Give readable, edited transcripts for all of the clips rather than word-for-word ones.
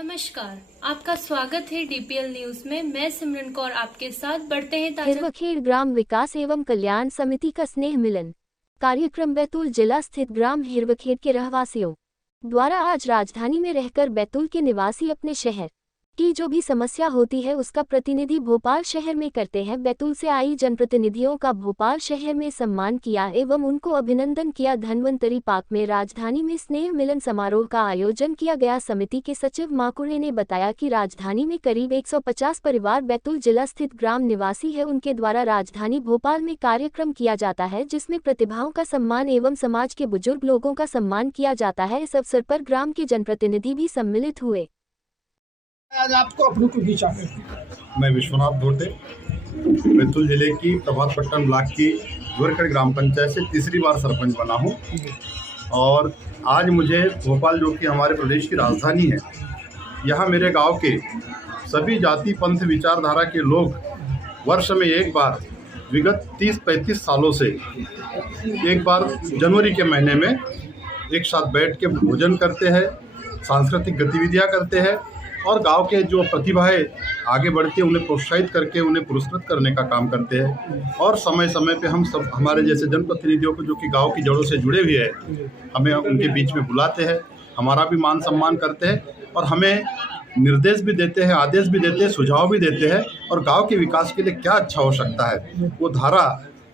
नमस्कार, आपका स्वागत है डीपीएल न्यूज में। मैं सिमरन कौर आपके साथ। बढ़ते हैं ताजा। हिरवखेड़ ग्राम विकास एवं कल्याण समिति का स्नेह मिलन कार्यक्रम बैतूल जिला स्थित ग्राम हिरवखेड़ के रहवासियों द्वारा आज राजधानी में रहकर बैतूल के निवासी अपने शहर की जो भी समस्या होती है उसका प्रतिनिधि भोपाल शहर में करते हैं। बैतूल से आई जनप्रतिनिधियों का भोपाल शहर में सम्मान किया एवं उनको अभिनंदन किया। धन्वंतरी पार्क में राजधानी में स्नेह मिलन समारोह का आयोजन किया गया। समिति के सचिव माकुड़े ने बताया कि राजधानी में करीब 150 परिवार बैतूल जिला स्थित ग्राम निवासी है। उनके द्वारा राजधानी भोपाल में कार्यक्रम किया जाता है जिसमें प्रतिभाओं का सम्मान एवं समाज के बुजुर्ग लोगों का सम्मान किया जाता है। इस अवसर पर ग्राम के जनप्रतिनिधि भी सम्मिलित हुए। आज आपको अपने को बीच मैं विश्वनाथ भोटे बैतूल जिले की प्रभातपट्टन ब्लॉक की हिरवखेड़ ग्राम पंचायत से तीसरी बार सरपंच बना हूं और आज मुझे भोपाल जो कि हमारे प्रदेश की राजधानी है, यहां मेरे गांव के सभी जाति पंथ विचारधारा के लोग वर्ष में एक बार विगत 30-35 सालों से एक बार जनवरी के महीने में एक साथ बैठ के भोजन करते हैं, सांस्कृतिक गतिविधियां करते हैं और गांव के जो प्रतिभाएं आगे बढ़ते हैं उन्हें प्रोत्साहित करके उन्हें पुरस्कृत करने का काम करते हैं। और समय समय पे हम सब हमारे जैसे जनप्रतिनिधियों को जो कि गांव की जड़ों से जुड़े हुए हैं, हमें उनके बीच में बुलाते हैं, हमारा भी मान सम्मान करते हैं और हमें निर्देश भी देते हैं, आदेश भी देते हैं, सुझाव भी देते हैं और गाँव के विकास के लिए क्या अच्छा हो सकता है। वो धारा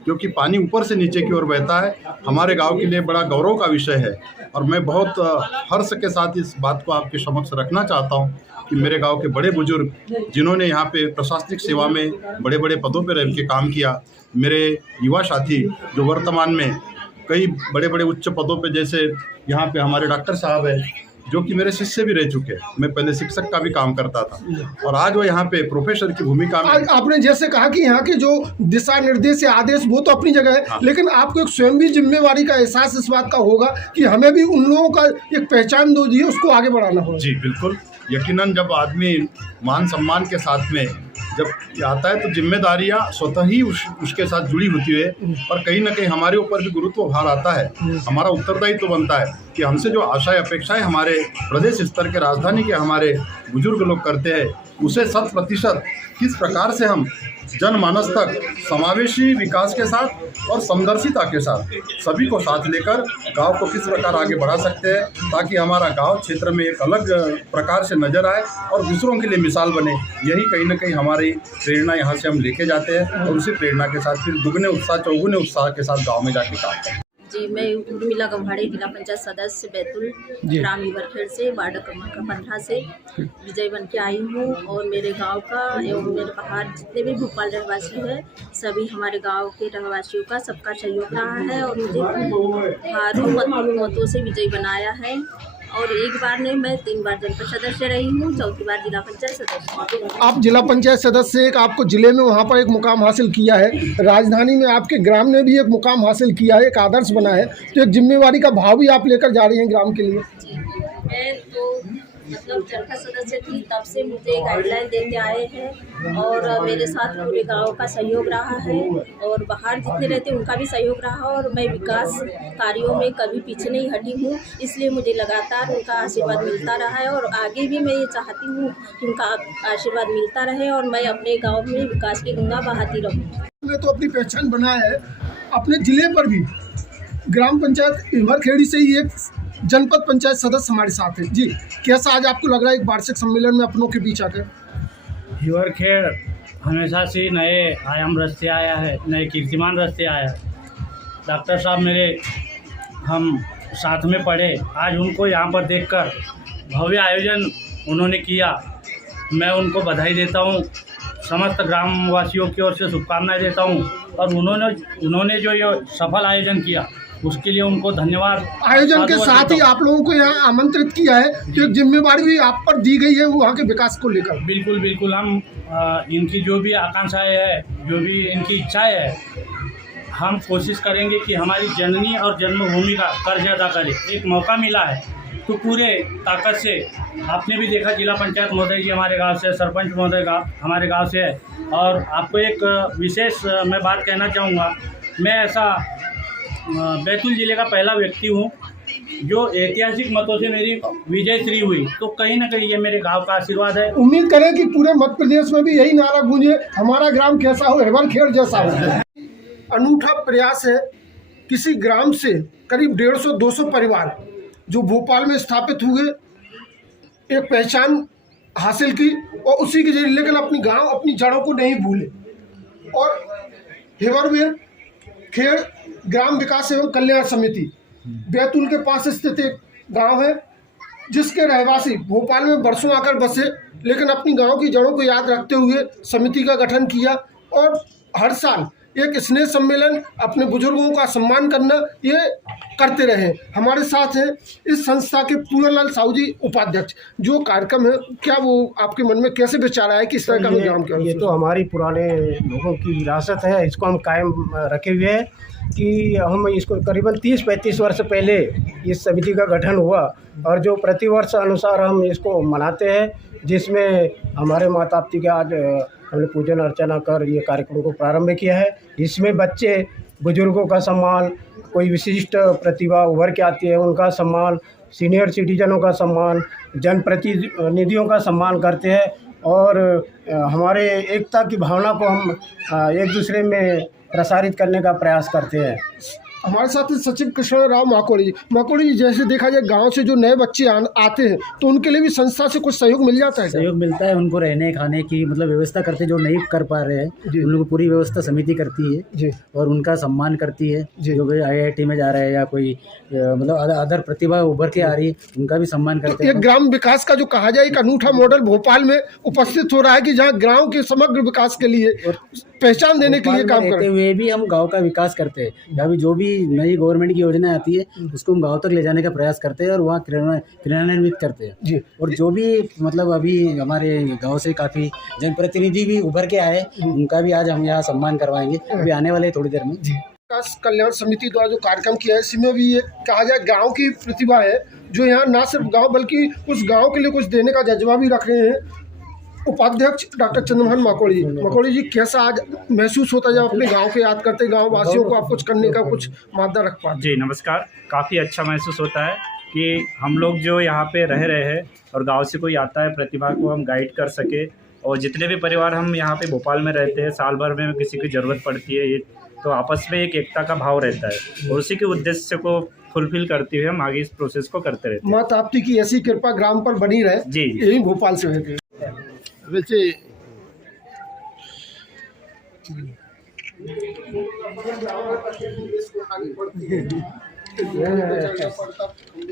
क्योंकि पानी ऊपर से नीचे की ओर बहता है, हमारे गांव के लिए बड़ा गौरव का विषय है और मैं बहुत हर्ष के साथ इस बात को आपके समक्ष रखना चाहता हूं कि मेरे गांव के बड़े बुजुर्ग जिन्होंने यहाँ पे प्रशासनिक सेवा में बड़े बड़े पदों पर रह के काम किया, मेरे युवा साथी जो वर्तमान में कई बड़े बड़े उच्च पदों पे, जैसे यहाँ पे हमारे डॉक्टर साहब है जो कि मेरे शिष्य भी रह चुके हैं। मैं पहले शिक्षक का भी काम करता था और आज वो यहाँ पे प्रोफेसर की भूमिका में। आपने जैसे कहा कि यहाँ के जो दिशा निर्देश या आदेश वो तो अपनी जगह है, हाँ। लेकिन आपको एक स्वयं भी जिम्मेवारी का एहसास इस बात का होगा कि हमें भी उन लोगों का एक पहचान दो दी है, उसको आगे बढ़ाना होगा। जी बिल्कुल, यकीनन जब आदमी मान सम्मान के साथ में जब आता है तो जिम्मेदारियां स्वतः ही उसके साथ जुड़ी होती है और कहीं ना कहीं हमारे ऊपर भी गुरुत्व भार आता है। हमारा उत्तरदायित्व बनता है कि हमसे जो आशाएं अपेक्षाएं हमारे प्रदेश स्तर के राजधानी के हमारे बुजुर्ग लोग करते हैं उसे 100% किस प्रकार से हम जनमानस तक समावेशी विकास के साथ और समदर्शिता के साथ सभी को साथ लेकर गांव को किस प्रकार आगे बढ़ा सकते हैं ताकि हमारा गांव क्षेत्र में एक अलग प्रकार से नजर आए और दूसरों के लिए मिसाल बने। यही कहीं ना कहीं हमारी प्रेरणा यहाँ से हम लेके जाते हैं और उसी प्रेरणा के साथ फिर दुगने उत्साह चौगुने उत्साह के साथ गाँव में जाके काम करते हैं। जी, मैं उर्मिला गंभाड़े जिला पंचायत सदस्य बैतूल ग्राम हिरवखेड़ से वार्ड क्रमांक 15 से विजय बन के आई हूँ और मेरे गांव का एवं मेरे बाहर जितने भी भोपाल रहवासी हैं सभी हमारे गांव के रहवासियों का सबका सहयोग रहा है और मुझे हारों मतों से विजयी बनाया है और एक बार नहीं मैं 3 बार जनपद सदस्य रही हूँ, 4थी बार जिला पंचायत सदस्य। आप जिला पंचायत सदस्य एक आपको जिले में वहाँ पर एक मुकाम हासिल किया है, राजधानी में आपके ग्राम ने भी एक मुकाम हासिल किया है, एक आदर्श बना है, तो एक जिम्मेवारी का भाव भी आप लेकर जा रही हैं ग्राम के लिए। जी, मैं तो मतलब जनपद सदस्य थी तब से मुझे गाइडलाइन देते आए हैं और मेरे साथ पूरे गांव का सहयोग रहा है और बाहर जितने रहते उनका भी सहयोग रहा और मैं विकास कार्यों में कभी पीछे नहीं हटी हूँ, इसलिए मुझे लगातार उनका आशीर्वाद मिलता रहा है और आगे भी मैं ये चाहती हूँ कि उनका आशीर्वाद मिलता रहे और मैं अपने गाँव में विकास की गंगा बहाती रहूँ। ने तो अपनी पहचान बनाया है, अपने जिले पर भी ग्राम पंचायत हिरवखेड़ से ही एक जनपद पंचायत सदस्य हमारे साथ है। जी, कैसा आज आपको लग रहा है एक वार्षिक सम्मेलन में अपनों के बीच आकर? हिरवखेड़ हमेशा से नए आयाम रस्ते आया है, नए कीर्तिमान रस्ते आया है। डॉक्टर साहब मेरे हम साथ में पढ़े, आज उनको यहाँ पर देखकर भव्य आयोजन उन्होंने किया, मैं उनको बधाई देता हूँ, समस्त ग्रामवासियों की ओर से शुभकामनाएं देता हूँ और उन्होंने जो ये सफल आयोजन किया उसके लिए उनको धन्यवाद। आयोजन के साथ ही आप लोगों को यहाँ आमंत्रित किया है तो एक जिम्मेवारी भी आप पर दी गई है वहाँ के विकास को लेकर। बिल्कुल बिल्कुल, हम इनकी जो भी आकांक्षाएं है, जो भी इनकी इच्छाएं है, हम कोशिश करेंगे कि हमारी जननी और जन्मभूमि का कर्ज अदा करें। एक मौका मिला है तो पूरे ताकत से, आपने भी देखा जिला पंचायत महोदय जी हमारे गांव से, सरपंच महोदय हमारे गांव से है और आपको एक विशेष मैं बात कहना चाहूँगा, मैं ऐसा बैतूल ज़िले का पहला व्यक्ति हूँ जो ऐतिहासिक मतों से मेरी विजय श्री हुई, तो कहीं ना कहीं ये मेरे गांव का आशीर्वाद है। उम्मीद करें कि पूरे मध्य प्रदेश में भी यही नारा गूंजे, हमारा ग्राम कैसा हो, हिवरखेड़ जैसा हो। अनूठा प्रयास है, किसी ग्राम से करीब 150-200 परिवार जो भोपाल में स्थापित हुए, एक पहचान हासिल की और उसी के जरिए, लेकिन अपनी गांव, अपनी जड़ों को नहीं भूले। और हिवरखेड़ ग्राम विकास एवं कल्याण समिति बैतूल के पास स्थित एक गांव है, जिसके रहवासी भोपाल में बरसों आकर बसे, लेकिन अपनी गांव की जड़ों को याद रखते हुए समिति का गठन किया और हर साल एक स्नेह सम्मेलन, अपने बुजुर्गों का सम्मान करना, ये करते रहे। हमारे साथ हैं इस संस्था के पूरनलाल साहू जी, उपाध्यक्ष। जो कार्यक्रम है, क्या वो आपके मन में कैसे विचार आया कि इस तरह का काम किया? ये तो हमारी पुराने लोगों की विरासत है, इसको हम कायम रखे हुए हैं कि हम इसको करीबन 30-35 वर्ष पहले इस समिति का गठन हुआ और जो प्रतिवर्ष अनुसार हम इसको मनाते हैं, जिसमें हमारे माता पिता के आज हमने पूजन अर्चना कर ये कार्यक्रम को प्रारंभ किया है। इसमें बच्चे बुजुर्गों का सम्मान, कोई विशिष्ट प्रतिभा उभर के आती है उनका सम्मान, सीनियर सिटीजनों का सम्मान, जनप्रतिनिधियों का सम्मान करते हैं और हमारे एकता की भावना को हम एक दूसरे में प्रसारित करने का प्रयास करते हैं। हमारे साथ सचिव कृष्ण राव माकोड़ी जी, जैसे देखा जाए गांव से जो नए बच्चे आते हैं तो उनके लिए भी संस्था से कुछ सहयोग मिल जाता है? सहयोग मिलता है, उनको रहने खाने की मतलब व्यवस्था करते हैं, जो नहीं कर पा रहे हैं उन लोगों को पूरी व्यवस्था समिति करती है जी, और उनका सम्मान करती है। जो भी IIT में जा रहे हैं या कोई मतलब अदर प्रतिभा उभर के आ रही है, उनका भी सम्मान करते हैं। एक ग्राम विकास का जो कहा जाए एक अनूठा मॉडल भोपाल में उपस्थित हो रहा है कि जहाँ गाँव के समग्र विकास के लिए पहचान देने के लिए काम करते हुए भी हम गाँव का विकास करते हैं। अभी जो भी नई गवर्नमेंट की योजना आती है उसको हम गांव तक ले जाने का प्रयास करते हैं और वहाँ क्रियान्वित करते हैं जी। और जो भी मतलब अभी हमारे गांव से काफ़ी जनप्रतिनिधि भी उभर के आए, उनका भी आज हम यहाँ सम्मान करवाएंगे, अभी आने वाले थोड़ी देर में। विकास कल्याण समिति द्वारा जो कार्यक्रम किया है, इसमें भी ये कहा जाए गाँव की प्रतिभा है जो यहाँ ना सिर्फ गाँव बल्कि उस गाँव के लिए कुछ देने का जज्बा भी रख रहे हैं। उपाध्यक्ष डॉक्टर चंद्रमोहन माकोड़ी जी, कैसा आज महसूस होता है जब अपने गांव को याद करते, गांव वासियों को आप कुछ करने का कुछ मादा रख पाते? जी नमस्कार, काफ़ी अच्छा महसूस होता है कि हम लोग जो यहाँ पे रह रहे हैं और गांव से कोई आता है प्रतिभा को हम गाइड कर सके, और जितने भी परिवार हम यहाँ पे भोपाल में रहते हैं, साल भर में किसी की ज़रूरत पड़ती है, ये तो आपस में एक एकता का भाव रहता है और उसी के उद्देश्य को फुलफिल करते हुए हम आगे इस प्रोसेस को करते रहते हैं। माता आपकी की ऐसी कृपा ग्राम पर बनी रहे जी, यही भोपाल से रहते हैं। वैसे